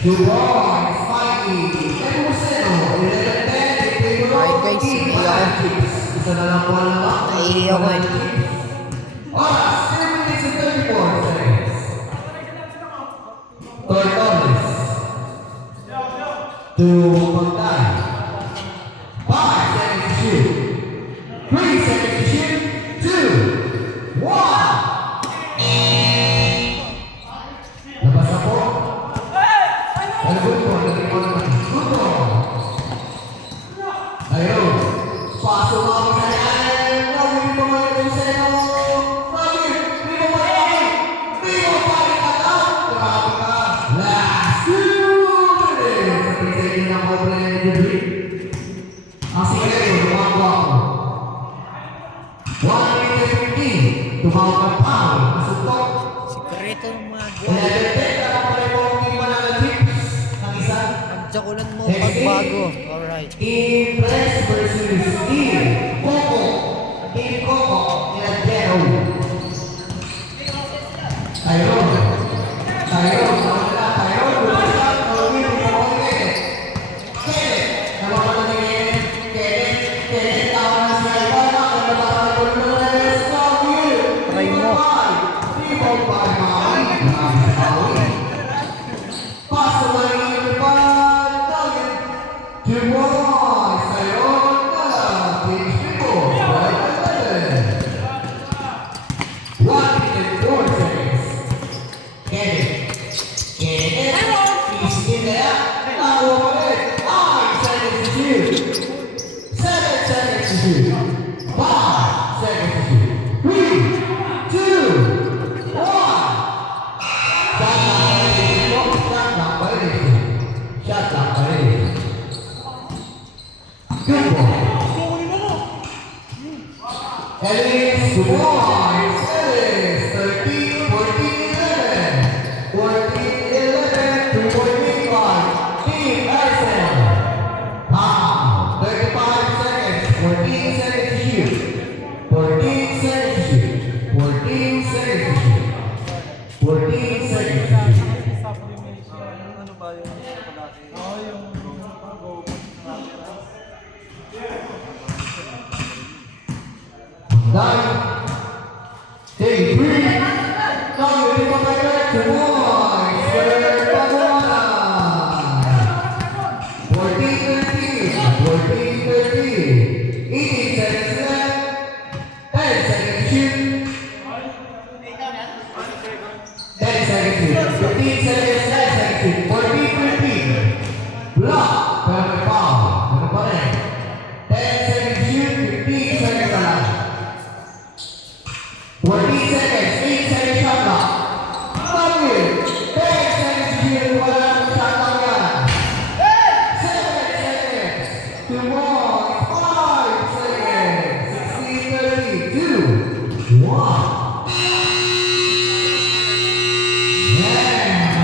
Juwan, Spikey, Emuseno, 11-10, Ay guys, hindi ako. isa na lang po lang. Naiiyak ko eh. Oras, 3 minutes and 34 seconds. Tortones. To Pagday. 5 seconds to shoot. 3 seconds to shoot. 2, 1. Labas na po. Ano po ito? Lagyan po naman. Gusto. Ayun. Pasok ako sa yan. Gawin mo mga ito sa iyo. Gawin. Hindi mo pa rin. Hindi mo pa rin pataw. Grabe ka. Last 2 minutes. Sa pinsay ng Cobra na Energy. Ang sikreto, lumago ako. 1 minute 15. Tumawag ng power. Nasutok. Sikreto ng mga 11-10. Tarang pa rin po ang team na chips. Ang isa. Pagjakulan mo pagbago. Alright. Team Press versus Team Coco. Team Coco and Jero. Tyrone. Tyrone. Nawala. Tyrone. Wala. Tawagin mo po ulit. Kenneth. Nawala na Kenneth. Kenneth. Kenneth. Tawa na si Alvana. Nagkabaka na po ng Reyes. Tawagin. Try mo. 3-5 mga kapatid. Paso na rin yung Tawagin. Juwan. Tyrone. Team Chico. 1 minute 4 seconds. Kenneth. Kenneth. Easy there. Tawa mo ulit. 5 seconds to shoot. 7 seconds to shoot. 5 seconds to shoot. 3, 2, 1. Shot clock pa rin. Shot clock pa rin. Good ball. Ellis, Juwan, Ellis, 13, 14, 11. 14, 11, 2.5. Team Edison. 35 seconds. 14 seconds to shoot. 14 seconds to shoot. 14 seconds to shoot. 14 seconds to shoot. Ano ba yung dati? Oo, yung go. Nine, take 3. Come, ready for my back to 1.